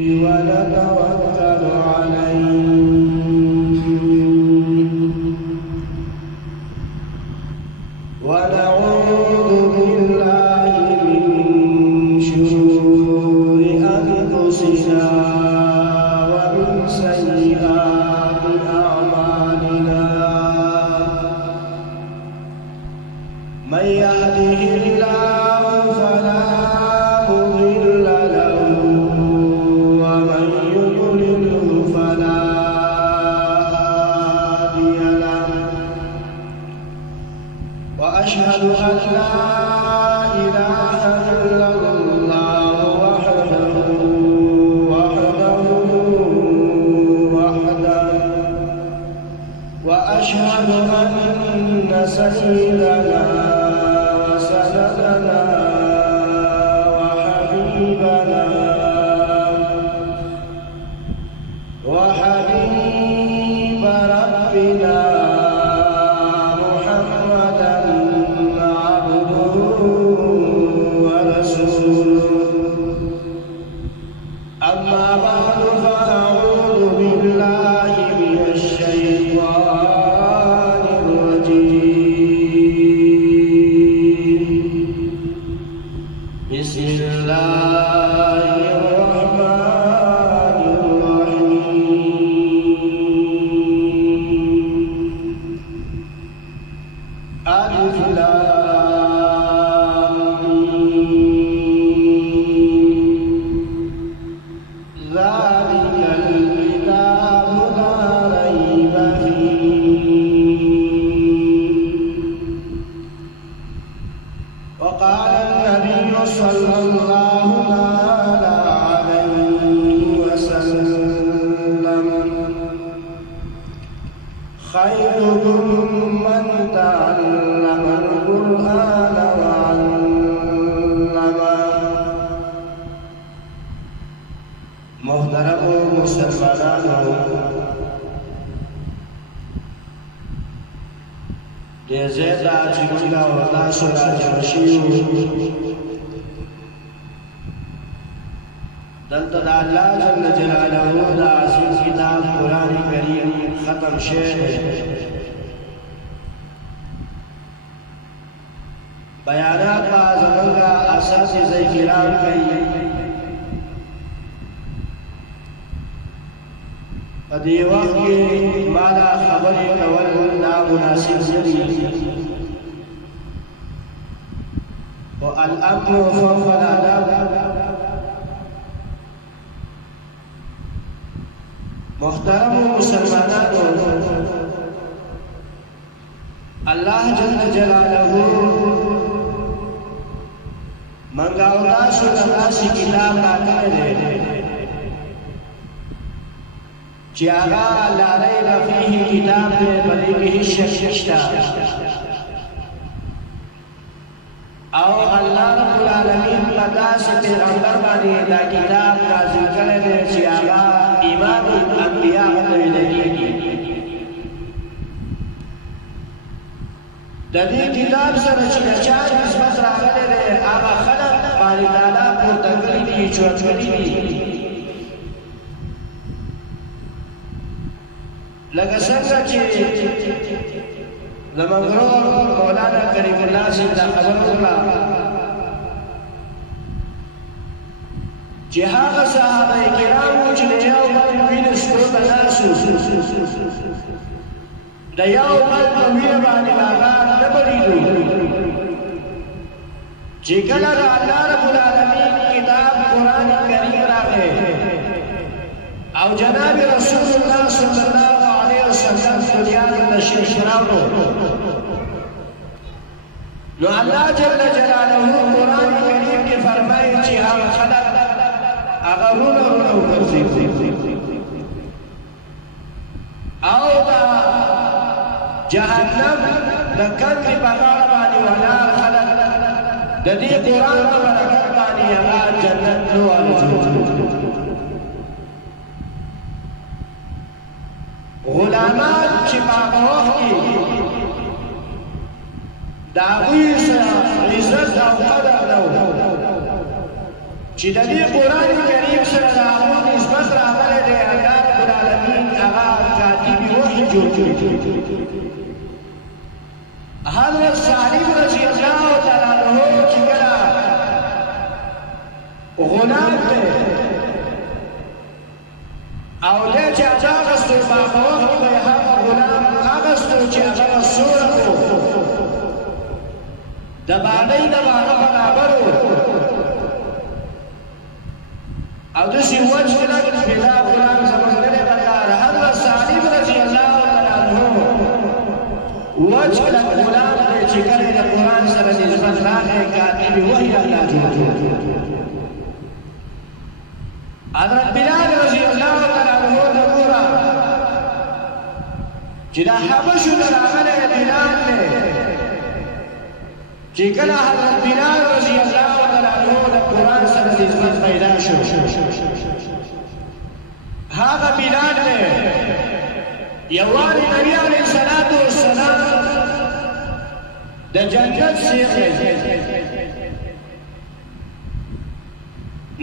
ونتوكل عليه ونعوذ بالله من شرور أنفسنا ومن سيئات أعمالنا من يهده الله فلا مضل له ومن يضلله فلا هادي له وأشهد أن لا إله إلا الله وحده وأشهد أن سيدنا وسندنا وحبيبنا وحبيب ربنا محمدا عبده ورسوله أما بعد فأعوذ بالله من الشيطان الرجيم بسم الله الرحمن الرحيم ألف لام ميم ذلك الكتاب لا ريب فيه وقال النبي صلى الله عليه وسلم خيركم من تعلم القرآن وعلمه محترم مسلمانانو دې زیاده چې موږ او تاسو راجمع شوو دلته د الله جل جلاله د عظیم کتاب قرآن کریم ختم شوی بیانات به زموږ اساتذه کرام کوي په دې وخت کې ما دا خبرې کول نامناسب دي او الامر فوق الادب محترم مسلمانانو الله جل جلاله منګاو تاسو ته داسې کتاب راکړی دی چې هغه لا ریب فیه کتاب دی په دې کې هیڅ شک نشته او الله رب العالمین په داسې پیغمبر باندې دا کتاب نازل کړی دی چې هغه امام الانبیاء ته ویل کېږي د دې کتاب سره چې چا نسبت راغلی دی هغه خلک باری تعالی پورته کړي دي چوټ کړي دي لکه څنګه چې زموږ ورور مولانا کریم الله صاحب دا خبر وکړه چې هغه صحابه کرامو چې د یو بل وینې سرو ته ناستو د یو بل په وینه باندې هغه نه بریدو چې کله د الله رب العالمین کتاب قرآن کریم راغی او جناب رسول الله صلی الله علیه وسلم دنیا کې تشریف راوړو نو الله جل جلاله قرآن کریم کې فرمایي چې هغه خلق هغه رونه وګرځي او دا جهنم د کندې په غاړه باندې ولاړ خلق د دې قرآن په برکت باندې هغه جنت ته ورځي غلامان چې په هغه وخت کې د هغوی سره عزت او قدر نه و چې د دې قرآن کریم سره د هغو نسبت راغلی دی الله رب العالمین هغه کاتب وحی جوړ کړي حضرت صالح رضی الله تعالی عنہ چې کله غلام دی او له چې هغه اغوستو په هغه وخت کې به یې هغه غلام اغوستو چې هغه سوړه و د باندې د هغه برابر و او داسې وچ کلک بلا غلام زموږ نه دی پکار حضرت صالح رضی الله تعالی عنہ وچ کلک غلام دی چې کله د قرآن سره نسبت راغی کاتب وحی الله جوړ کړ حضرت بلال رضی الله تعالی عنہ دغورا چې دا حبشو د راغلی بلال دی چې کله حضرت بلال رضی الله تعالی عنہ د قرآن سره نسبت پیدا شو هغه بلال دی یووارې نبی علیه الصلاة والسلام د جنت سیخ دی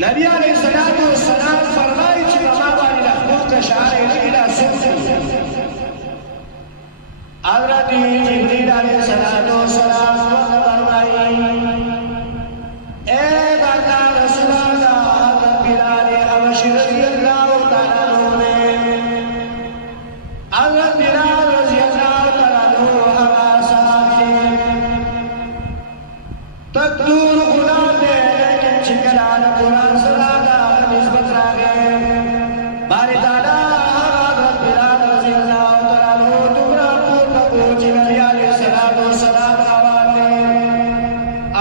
نبی علیہ الصلوۃ والسلام فرمایي چې ما باندې د خپل کشاره لګي لا سوسي حضرت جبرئیل علیہ الصلوۃ والسلام فرمایي اے الله رسول الله حضرت بلال حبشی رضی الله تعالی عنہ حضرت بلال رضی الله تعالی عنہ هغه صاحب تدور غلام دی لیکن چې کله قرآن سره دا نسبت راغی باری تعالی حضرت بلال رضی الله تعالی عنہ دومره پورته کړو چې نبي علیه الصلاة والسلام روان دی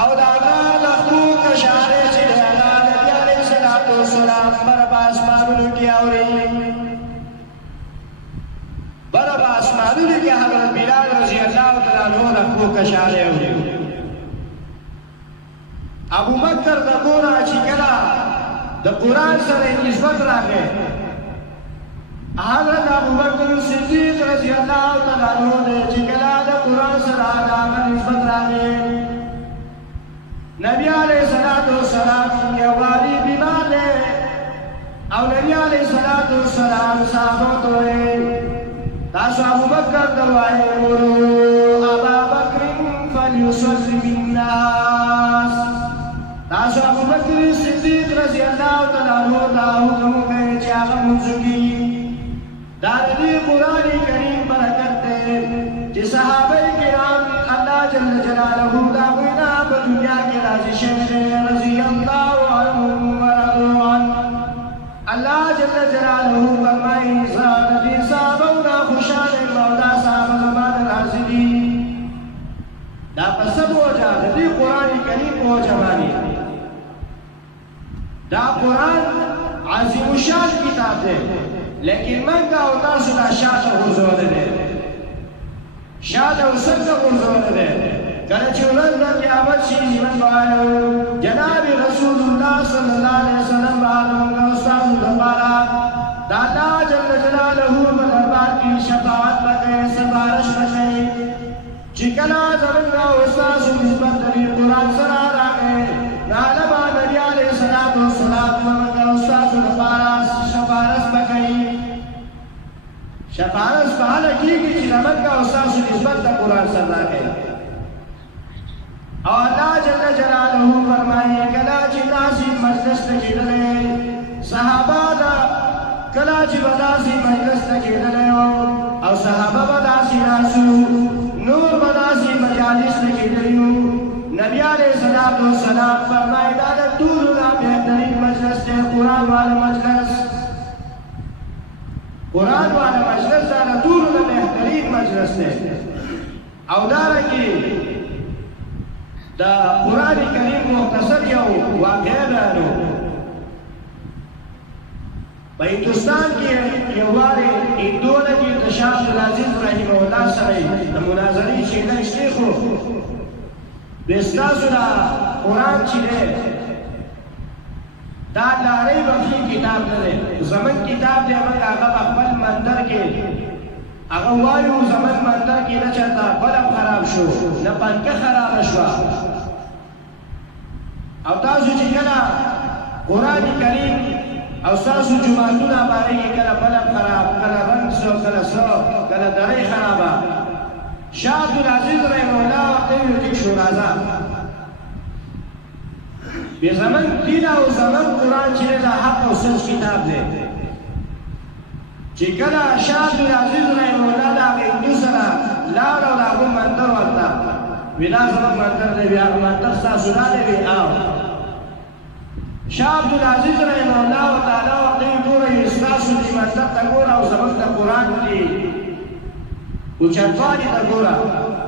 او د هغه د خپلو کشارې چې دی هغه نبي علیه الصلاة والسلام بره په اسمانونو کې اوري بره په اسمانونو کې حضرت بلال رضی الله تعالی عنہ د خپلو کشارې اوري ابو بکر د ګورا چې کله د قرآن سره نسبت راغی حضرت ابو بکر صدیق رضی الله تعالی عنہ چې کله د قرآن سره هغه نسبت راغی نبی علیہ الصلوۃ والسلام یووارې بیمار دی او نبی علیہ الصلوۃ والسلام صحابه ته تاسو ابو بکر ته وایي مروا ابا بکر فلیصلی بالناس تاسو ابو بکر صدیق رضی الله تعالی عنہ دا حکم کوي چې هغه مونږ کوي دا د قرآن کریم برکت دی چې صحابه کرام الله جل جلاله دا وینا په دنیا کې راځي شوی رضی الله عنهم ورضوا عنه الله جل جلاله فرمایي زاد دي صحابه خوشاله مولا صاحب زمانه راځي دا په سبو وجه د قرآن کریم په وجه باندې دا قرآن عظیم الشان کتاب دی لیکن منګه او تاسو دا شاته ورزول دی شاته ورسره ورزول دی کله چې ورځ د قیامت شي من وایو جناب رسول الله صلی الله علیه وسلم باندې استاد لپاره دا الله جل جلاله په دربار کې شفاعت وکړي سفارش وکړي چې کله زمونږ استاد نسبت لري قرآن سره راغی غالبا نبی علیہ الصلوۃ والسلام موږ استاد لپاره شفاعت وکړي شفاعت په حال کې چې موږ استاد نسبت د قرآن سره راغی او الله جل جلاله فرمایي کله چې تاسو مجلس ته کېدلې صحابه دا کله چې تاسو مجلس ته کېدلې او صحابه به تاسو راسو نور به تاسو مجالس ته کېدلې نبی علیہ الصلوۃ والسلام فرمایي دا د ټول نه بهترین مجلس دی قرآن والا مجلس قرآن والا مجلس دا د ټول نه بهترین مجلس دی او دا رکی دا قرآن کریم مختصر یو واقعه بیانو په هندوستان کې یو وارې هندوونه کې د شاه عبدالعزیز رحمه الله سره د مناظرې شیله شیخ ستاسو دا قرآن چې دی دا لارې وفي کتاب نه دی زمون کتاب دی موږ هغه په خپل مندر کې هغه وایو زمون مندر کې نه چاته بلب خراب شو نه پنکه خراب شوه او تاسو چې کله قرآن کریم او ساسو جماعتونه باندې کله بلب خراب کله رنگ سو کله درې خرابه شاه عبدالعزیز رحمه الله ورته ویل ټیک شو راځه بې زمن دین او زمن قرآن چې د حق او سچ کتاب دی چې کله شاه عبدالعزیز رحمه الله د هغې هندو سره لاړ او د هغه منتر ورته وی دا زموږ منتر دی وی هغه منتر ستاسو دا دی وی او شاه عبدالعزیز رحمه الله تعالی ورته ګوره ستاسو دې منتر ته ګوره او زموږ د قرآن کې اوچتوالي ته ګوره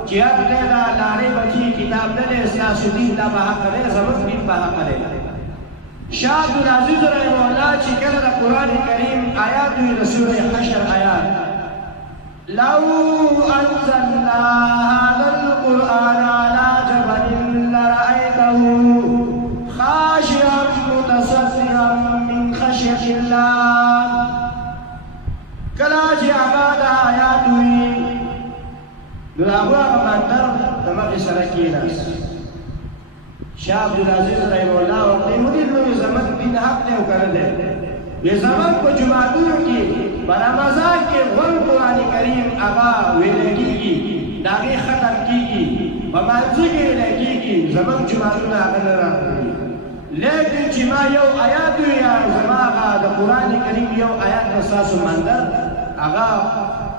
چې حق دی دا لارې بچي کتاب نه دی ستاسو دین دا به حق دی زموږ دین به حق دی شاه عبدالعزیز رحمه الله چې کله د قرآن کریم آیات وي د سورې حشر آیات لو انزلنا هذا القرآن على جبل لرأيته خاشعا متصدعا من خشية الله کله چې هغه د آیات وي نو هغه منتر د مخې سره کېناست شاه عبدالعزیز رحمه الله ورته ویل نو زموږ دین حق دی او که نه دی وی زموږ په جوماتونو کې په رمضان کې غول قرآن کریم هغه ویلی کېږي د هغې ختم کېږي په مانځه کې ویلی کېږي زموږ جوماتونه هغه نه راغلي لیکن چې ما یو آیات وي یا زما هغه د قرآن کریم یو آیات د ستاسو منتر هغه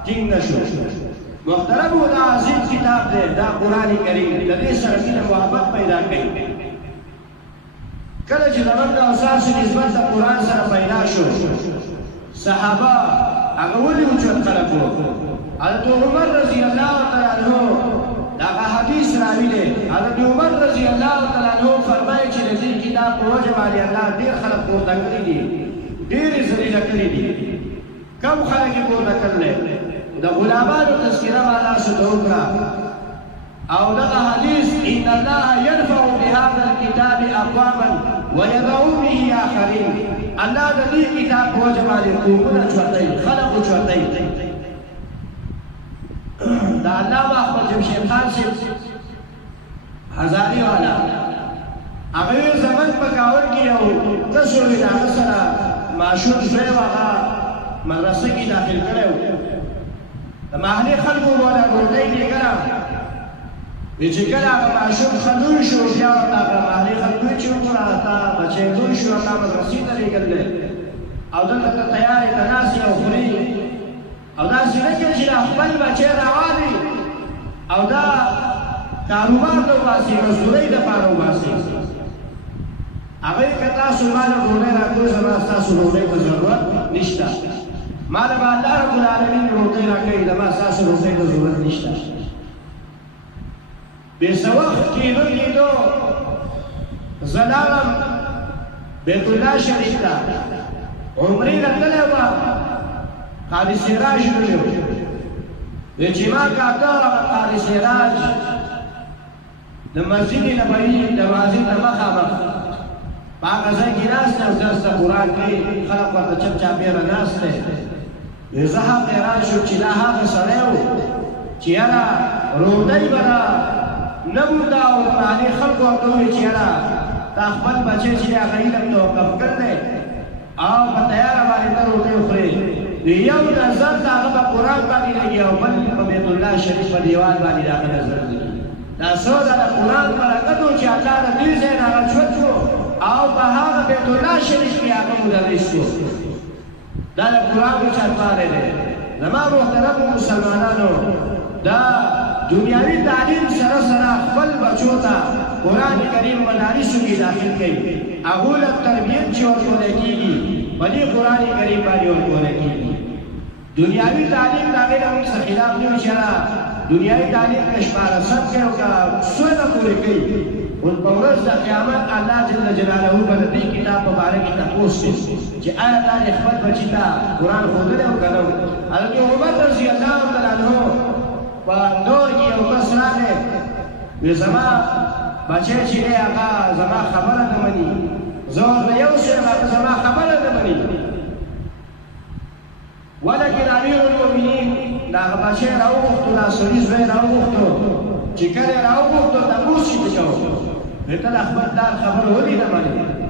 ټینګ نه شو محترم و دا عظیم کتاب دی دا قرآن کریم د دې سره مینه محبت پیدا کوي کله چې زموږ د اساسو نسبت د قرآن سره پیدا شو صحابه هغه ولې اوچت خلک وو حضرت عمر رضی الله تعالی عنہ دغه حدیث راوي دی حضرت عمر رضی الله تعالی عنہ فرمایي چې د دې کتاب په وجه باندې الله ډېر خلک پورته کړي دي ډېرې ذلیله کړي دي کم خلک یې پورته کړلی د غلامانو تذکره والا څه وکړه او دغه حدیث ان الله يرفع بهذا الكتاب اقواما ويضع به اخرين الله د دې کتاب په وجه باندې قومونه چوتای خلق چوتای دا علامه احمد جمشید خان صاحب هزاری والا هغه زمن په کاور کې یو تاسو وی دا سره معشوق شوی هغه مدرسې کې داخل کړو د محلي خلکو ولا ګورډۍ نه کړه چې کله هغه معشوق خلوی شو بیا ورته هغه محلي خلکو چې وکړه تا بچی دوی شو هغه مدرسې ته لېږل او دلته تیارې ته ناست او خوري او داسې نه کړي چې خپل بچی راوالي او دا کاروبار ته وباسي مزدورۍ دپاره وباسي هغوی که تاسو ما له ډوډۍ راکوئ زما ستاسو ډوډۍ ته ضرورت نشته ما له به الله رب العالمین روټۍ راکوي زما ستاسو روټۍ ته ضرورت نشته بې څه وخت کېدو زه لاړم بیت الله شریف ته عمرې ته تللی وه قاضي سراج نوم وی چې ما کاته هغه قاضي سراج د مسجد نبوي د مسجد نه مخامخ په هغه ځای کې ناست دی او درس د قرآن کوي خلک ورته چپ چاپېره ناست دی وی زه هم حیران شوم چې دا هغه سړی و چې یاره روټۍ به نه موده او د محلي خلکو ورته وویل چې یاره تا خپل بچی چې دی هغه علم توقف کړی او په تیاره باندې ته روټۍ خورې یو نظر د هغه په قرآن باندې لګي او بل په بیت الله شریف په دیوال باندې د هغه نظر لګي دا څو د قرآن برکت و چې الله د دې ځای نه هغه ژوند شو او په هغه بیت الله شریف کې هغه مدرس شو دا د قرآن چارپالی دی زما محترمو مسلمانانو دا دنیاوي تعلیم سره سره خپل بچو ته قرآن کریم مدارسو کې داخل کړئ هغو له تربیت چې ورکولی کېږي په دې قرآن کریم باندې ورکولی کېږي دنیاوي تعلیم د هغې نه موږ څه خلاف نه وي چې دنیاوي تعلیم که شپاړسم کوي او که څونه پورې کوي اوس په ورځ د قیامت الله جل جلاله به د دې کتاب په باره کې تپوس کوي چې آیا تا دې خپل بچي ته قرآن ښودلی او که نه حضرت عمر رضي الله تعالی عنه په دور کې یو کس راغی وی زما بچی چې دی هغه زما خبره نه مني زه ورته یو شی هغه زما خبره نه مني ولکن امیر المؤمنین د هغه بچی راوغوښتو دا سړي زوی راوغوښتو چې کله یې راوغوښتو تپوس یې کوو ته د خپل پلار خبره ولې نه منې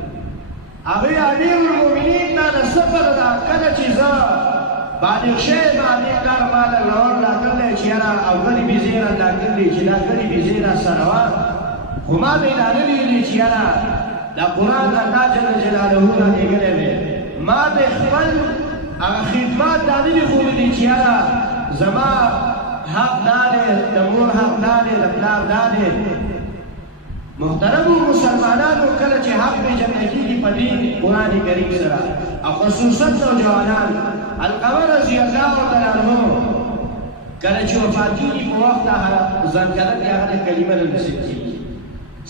هغوی امیر المؤمنین ته د صبر ده کله چې زه بالغ شوی ما دې کار ماله لور راکړلی چې یاره او ګلې بیزې را راکړلې چې دا ګلې بیزې را سره وه خو ما به یې دا نه ویلي چې یاره دا قرآن الله جل جلاله را لېږلی دی ما د خپل هغه خدمات دا نه دي ښودلي چې یاره زما حق دا دی د مور حق دا دی د پلار دا دی محترمو مسلمانانو کله چې حق پېژندل کېږي په دې قرآن کریم سره او خصوصا نوجوانان القمر رضی الله تعالی عنہ کله چې وفات کېږي په وخت ځانګړی دی هغه کلمه نه نصیب کېږي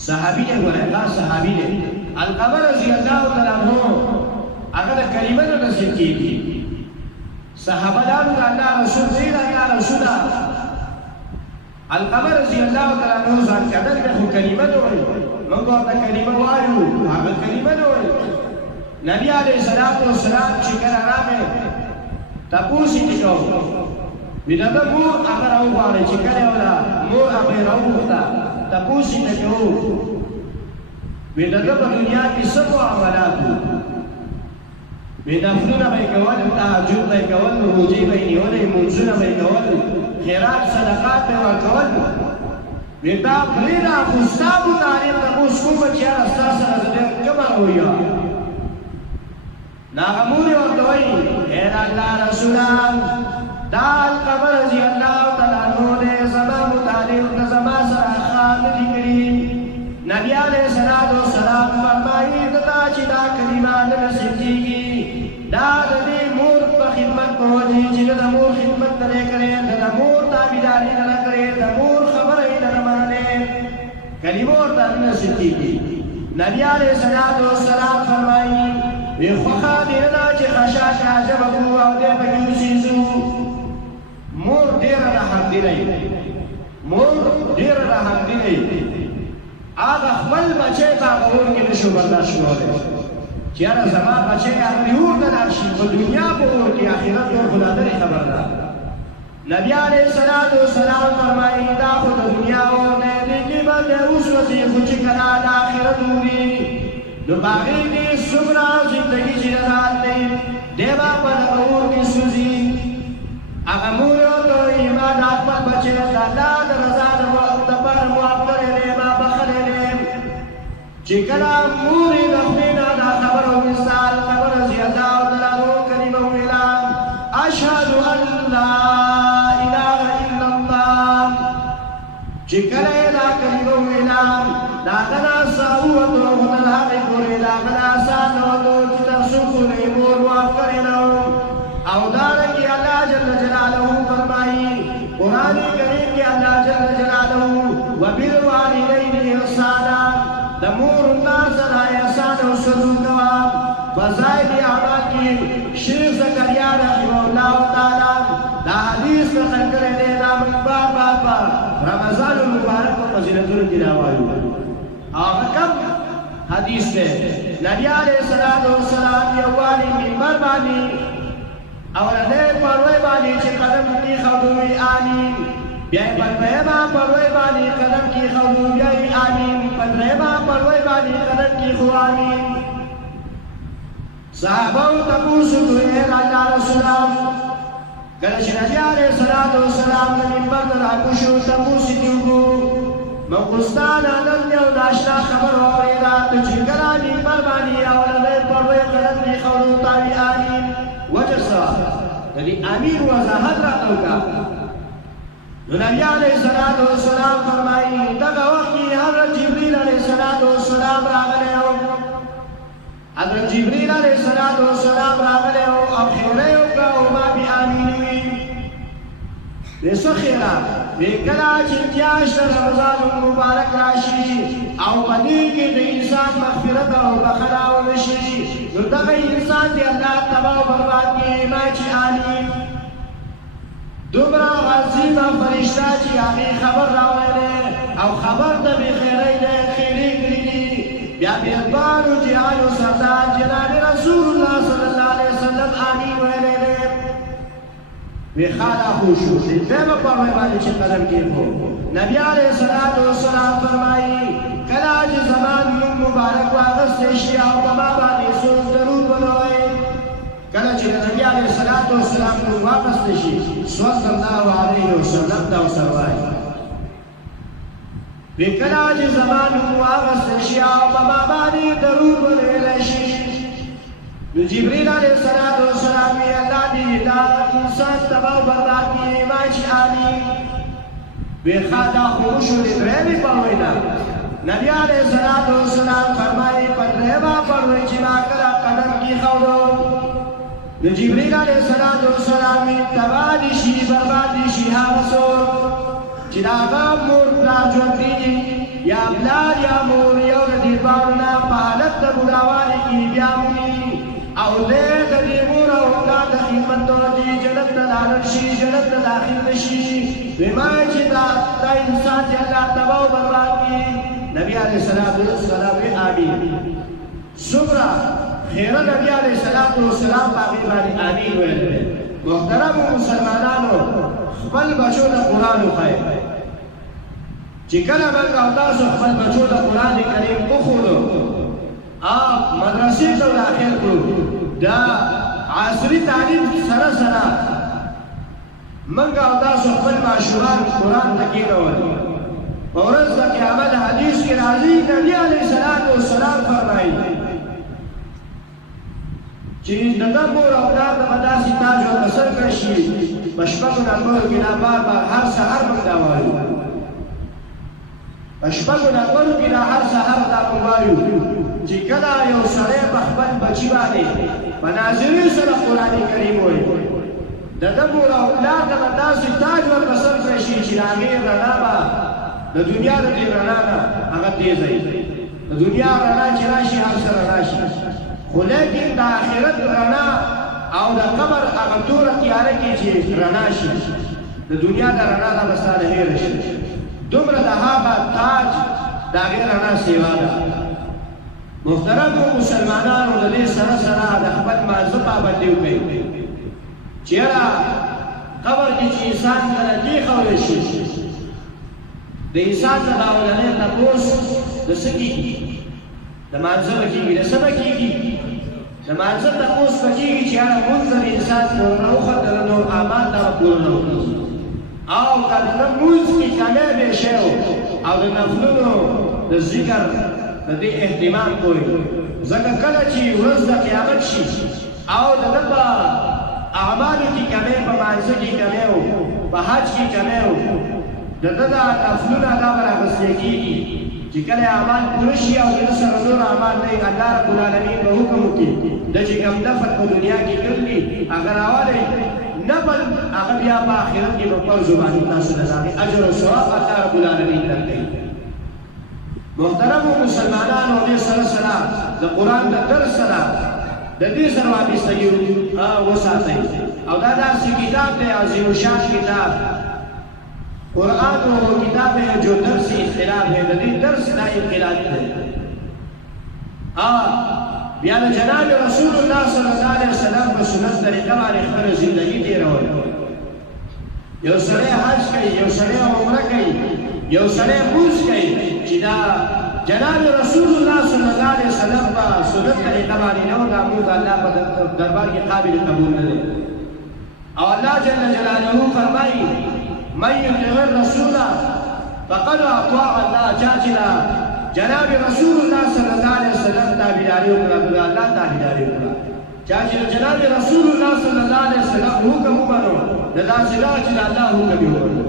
صحابي دی ګوره هغه صحابي دی القمر رضی الله تعالی عنہ هغه کلمه نه نصیب کېږي صحابه دانو الله رسول دی الله رسوله القمر رضی الله تعالی عنہ ځان کېدل د خو کلمه نه وایي موږ ورته کلمه وایو هغه کلمه نه وایي نبی علیه الصلاۃ والسلام چې کله راغی تپوس یې کوو ویل د مور هغه راوغواړي چې کله ولا مور هغه راوغوښته تپوس یې کوو ویل د په دنیا کې څه معاملات نفلونه به یې کول تهجد به یې کول روژې به یې نیولې لمونځونه به یې کول خیرات صدقات به یې ورکول ویل دا پرېږده خو ستا متعلق تپوس کومه چې یاره ستا سره د دې کومه رویه هغه مور یې ورته وایي ای د الله رسوله دا القمر رضي الله تعالی عنہ دې زما متعلق د زما سره ښه نه دي کړي نبي علیه الصلاۃ والسلام فرمایي دا چې دا کلمه نه نصیب کېږي دا د دې مور په خدمت په وجه چې د مور خدمت نه کړې د مور تابعداري نه کړې د مور خبره یې نه منې کلمه ورته نه نصیب کېږي نبي علیه الصلاۃ والسلام فرمایي وی خوخه دې نه چې خشاش عجب کو او دې په یوسیزو مور ډېره رحم دی مور ډېره رحم دی هغه خپل بچی په هغه اور کې نشو برداشت کولی چې یاره زما بچی هغه دې اور ته لاړ شي په دنیا په اور کې آخرت نور خو دا لرې خبر ده نبي علیه الصلاۃ والسلام فرمایي دا خو د دنیا اور دی دې کې به دې اوس وځي خو چې کله د آخرت وي نو باغی کې څومره زندګي چې رات دی دی به په دغه اور کې سوځي هغه مور ورته وایي ما دا خپل بچی د الله د رضا دپاره معاف کړی دی ما بخښلی دی چې کله مور یې د خولې نه دا خبره وویسته القمر رضي الله تعالی عنہ کلمه وویله اشهد ان لا اله الا الله چې کله یې دا کلمه وویله د هغه نه څه ووتو خو تر هغې پورې د هغه نه آسان نه وتو چې تر څو پورې مور معاف کړی نه او دارنګې الله جل جلاله فرمایي قرآن کریم کې الله جل جلاله وبالوالدین احسانا د مور پلار سره احسان او سلوک کوه فضایل اعمال کې شیخ زکریا رحمه الله تعالی دا حدیث نقل کړی دی دا موږ بار رمضان المبارک په فضیلتونو کې راوایو هغه کوم حدیث دی نبی علیه الصلاۃ والسلام یووالي منبر باندې اولنۍ پړوی باندې چې قدم کېښودو وي آمین بیا یې په دویمه پړوی باندې قدم کېښودو بیا یې آمین په درېیمه پړوی باندې قدم کېښو آمین صحابهو تپوس وکړو ای د الله رسوله کله چې نبي علیه الصلاۃ والسلام د منبر نه راکوز شو تپوس یې وکړو موږ خو ستا نه نن یو ناشنا خبر واورېده ته چې کله منبر باندې اولنۍ پړوی قدم کېښودو تا وي آمین وجه څه د دې امیر وضاحت راته وکړه نو نبي علیه الصلاۃ والسلام فرمایي دغه وخت کې حضرت جبریل علیه السلام راغلی و حضرت جبریل علیه السلام راغلی و او خیره یې وکړه او ما بې آمین وي وی څه خیره وی کله چې میاشت د رمضان المبارک راشي او په دې کې د انسان مغفرت او بخښنه ونشي نو دغه انسان دی الله تباه او برباد کړي ما چې آمین دومره عظیمه فرشته چې هغې خبر راوړلی او خبر د بېخیرۍ دی خیرې کړي دي بیا بېدبانو جهانو سردار جناب رسول الله صلی الله علیه وسلم آمین ویلی دی وی خالا خوش شو دویمه پړوی باندې چې قدم کېښود نبي علیه الصلاۃ والسلام فرمایي کله چې زمان نوم مبارک واغستی شي او په ما باندې څوک درود ولوئ کله چې د نبي علیه الصلاة والسلام نوم واغستی شي صلی الله علیه وسلم دا ورسره وایي وی کله چې زما نوم واغستی شي او په ما باندې درود ولویلی شي نو جبریل علیه الصلاة والسلام وی الله دې دا انسان تباه و برباد کړي ما چې آمین وی ښه دا خو وشو د درېمې په وینا نبی علیه الصلاة والسلام فرمایي په درېمه پړوي چې ما کله قدم کېښودو نو جبریل علیه الصلاة والسلام وی تباه دې شي برباد دې شي هغه څوک چې د هغه مور پلار ژوندي دي یا پلار یا مور یو د دې دواړو نه په حالت د بوډاوالي کې بیا مري او دی د دې مور او پلار د خدمت دولتي جنت ته لاړل شي جنت ته داخل نه شي وی ما چې دا انسان چې الله تباه و برباد کړي نبی علیه السلام وی آمین څومره خیره نبی علیه السلام په هغې باندې آمین ویلی محترمو مسلمانانو خپل بچو ته قرآن وښایئ چې کله موږ او تاسو خپل بچو ته قرآن کریم وښودو مدرسې ته داخل کړو دا عصري تعلیم سره سره موږ او تاسو خپل ماشومان قرآن ته کېنول په ورځ د قیامت حدیث کې راځي نبي علیه الصلاة والسلام فرمایي چې د ده مور او پلار ته به داسې تاج او قصر کړی شي په شپږو نمبرو کې دا بار بار هر سهار موږ دا وایو په شپږو نمبرو کې دا هر سهار دا موږ وایو چې کله یو سړی په خپل بچي باندې په ناظرۍ سره قرآن کریم وایي د ده مور او پلار ته به داسې تاج ور قصر کړی شي چې د هغې رڼا به د دنیا د دې رڼا نه هغه تیزه وي د دنیا رڼا چې راشي هر څه رڼا شي خو لیکن د آخرت رڼا او د قبر هغه توره تیاره کې چې رڼا شي د دنیا د رڼا نه به ستا نه هېره شي دومره د هغه تاج د هغې رڼا سیوا ده محترمو مسلمانانو د دې سره سره د خپل مازه پابندي وکړئ چې یاره قبر کې چې انسان کله کېښودی شي د انسان نه دا اولنی تپوس د څه کېږي د مانځه به کېږي د څه به کېږي د مانځه تپوس به کېږي چې یاره مونځ د انسان پورونه وخت د نور اعمال دا به پورونه وکړي او که د ده مونځ کې کمی بې شی او د نفلونو د ذکر د دې اهتمام کوي ځکه کله چې ورځ د قیامت شي او د ده په اعمالو کې کمی په مانځه کې کمی په حج کې کمی د ده دا نفلونه دا به راغوستی کېږي چې کله اعمال پوره شي او د ده سره نور اعمال نه وي الله رب العالمین به حکم وکړي د چې کوم نفل په دنیا کې ګرځي هغه راولی نفل هغه بیا په آخرت کې به فرضو باندې تاسو ته د هغې اجر او ثواب الله رب العالمین درکوي محترمو مسلمانانو دې سره سره د قرآن د درس سره د دې سره وابستګي وساتئ او دا داسې کتاب دی عظیم الشان کتاب قرآن وہ کتاب ہے جو درس اختلاف ہے دلیل درس لا انقلاب ہے بیان جناب رسول اللہ صلی اللہ علیہ وسلم کو سنت طریقہ والے خبر زندگی دے رہے یو سڑے حج کئی یو سڑے عمرہ کئی یو سڑے موز کئی چیدہ جناب رسول اللہ صلی اللہ علیہ وسلم کا سنت طریقہ والے نو دامود اللہ پر دربار کے قابل قبول نہ دے اور اللہ جل جلالہ فرمائی من يطع الرسول فقد اطاع الله جاجلا جناب رسول الله صلى الله عليه وسلم تابعداري وکړه الله تابعداري وکړه جاجلا جناب رسول الله صلى الله عليه وسلم حکم وکړو دا چې الله حکم وکړو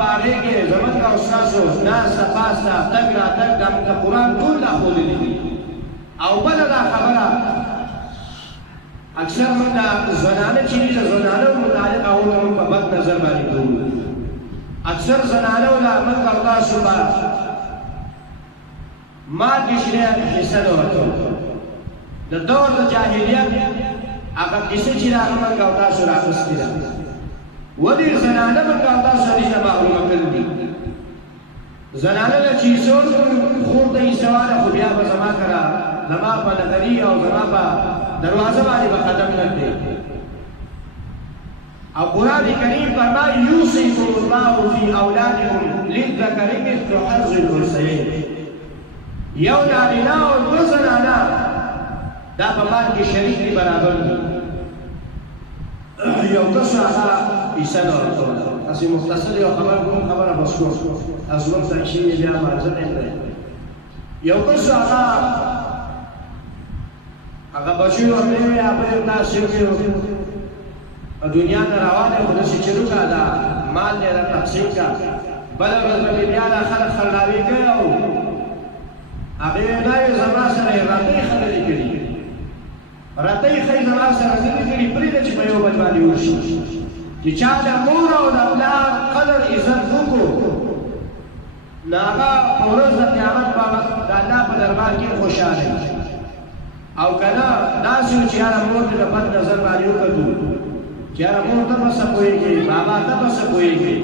باغې کې زمونږ استادو ناس پاسه تګ راتګ د قرآن ټول راښودلي دي او بله دا خبره اکثر موږ د زنانه چې دي د زنانو متعلق هغو ته موږ په بد نظر باندې ګورو اکثر زنانو له موږ او تاسو به مال کې شنه حصه نه ورکوو د دور د جاهلیت هغه کیسې چې هغه موږ او تاسو راخیستې ده ولې زنانه موږ او تاسو دې نه معلومه کړي دي زنانه له چې څوک خور ته یې سواله خو بیا به زما کره زما په نظري او زما په دروازه باندې به قدم نه دی او قرآن کریم فرمائی یوصیکم اللہ فی اولادکم للذکر مثل حظ الانثیین. یو نارینه او دو زنانه دا په مال کې شریک دي، برابر دي. یو کس هغه عیسی نه ورکوله. تاسې مختصر یو خبر کوم، خبره بس کوم، تاسو وخت ځای شي بیا معذرت دی. یو کس هغه بچی ورته وی هغه تاسو یو دنیا نه روانه خو داسې چې روکه دا مال دې را تقسیم کا، بله ورځ به بیا دا خلک خرلاوي کوي او هغې دا یې زما سره یې راتۍ خبرې کړي، راتۍ ښایي زما سره ځینې کړي، پرېږده چې په یو بل باندې وشي چې چا د مور او د پلار قدر عزت وکړو نو هغه په ورځ د قیامت به د الله په دربار کې خوشحاله او که نه داسې و چې یاره مور دې د بد نظر باندې وکتو چې یاره مور ته به څه پوهېږي، بابا ته به څه پوهېږي،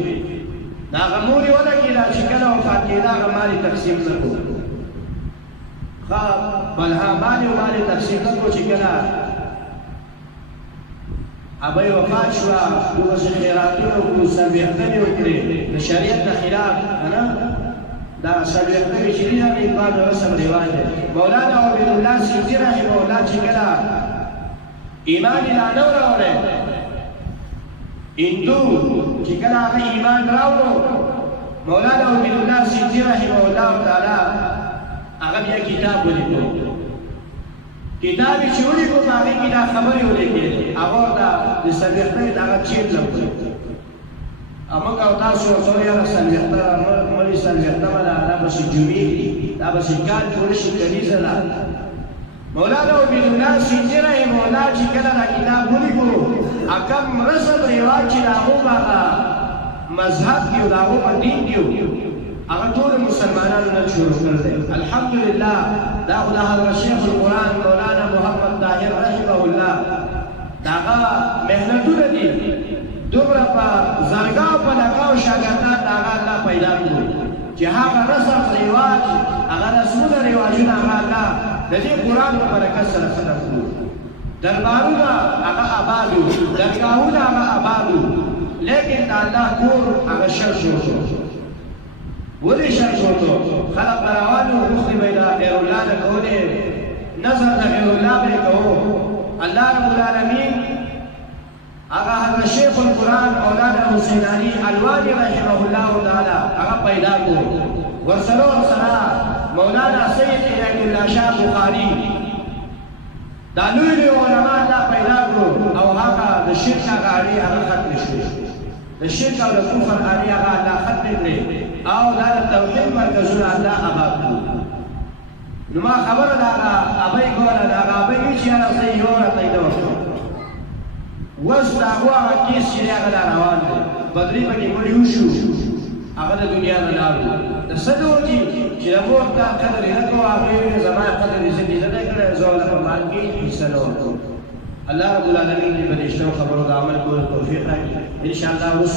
د هغه مور یې ولګېده چې کله وفات کېده هغه مال یې تقسیم نه کړو. بلها مال یې مال یې تقسیم نه کړو چې کله ابۍ وفات شوه دغسې خیراتونه وکړو، څلوېښتنې وکړې د شریعت نه خلاف که نه دا څلوېښتنې چې دي دا د اقبال د رسم رواج دی. مولانا عبیدالله سیندي رحمه الله چې کله ایمان یې لا نه و راوړی، هندو چې کله هغه ایمان راوړو، مولانا عبیدالله سیندي رحمه الله تعالی هغه بیا کتاب ولیکو. کتاب یې چې ولیکو په هغې کې دا خبرې ولیکلې، هغه ورته د څلوېښتنې د هغه چیټ لګولو. موږ او تاسو ورته وایو یاره څلوېښته مړي څلوېښتمه ده، دا پسې جمعې دي، دا پسې کال جوړ شي، کلیزه ده. مولانا عبیدالله سیندي رحمه الله چې کله دا کتاب ولیکو، کم رسم رواج چې د هغو په مذهب کې او د هغو په دین کې هغه ټول مسلمانانو نه شروع کړی دی. الحمدلله دا خو د حضرت شیخ القرآن مولانا محمد طاهر رحمه الله د هغه محنتونه دي، دومره په زرګاو په لګاو شاګردان د هغه الله پیدا کړو چې هغه رسم رواج هغه رسمونه رواجونه هغه الله د دې قرآن په برکت سره ختم کړو. دربارونه هغه آباد وو، درګاهونه هغه آباد وو، لیکن د الله کور هغه شر شو. ولې شر شو؟ خلک به روان وو، غوښتې به یې د غیر الله نه کولې، نظر د غیر الله به یې کوو. الله رب العالمین هغه حضرت شیخ القرآن مولانا حسین علي الوانی رحمه الله تعالی هغه پیدا کړو. ورسره مولانا سید عنایت الله شاه بخاري دا لوی لوی علما الله پیدا کړو او هغه د شرک هغه اړې هغه ختم شوې، د شرک او د کفر اړې هغه الله ختم کړې او دا د توحید مرکزونه الله آباد کړو. نو ما خبره د هغه ابۍ کوله، د هغه ابۍ وي چې یاره زه یو راته یې نه ورکوم. اوس د هغو هغه کیس چې دی هغه دا روان دی، بدري پکې مړي وشو، هغه د دنیا نه لاړو. د څه نه وکړي چې د مور دا قدر یې نه کوو، هغې ویل زما قدر یې ځکه نه دی کړی، زه له په مال کې حصه نه ورکوم. الله رب العالمین دې په دې شتو خبرو د عمل کولو توفیق راکړي. انشاءالله اوس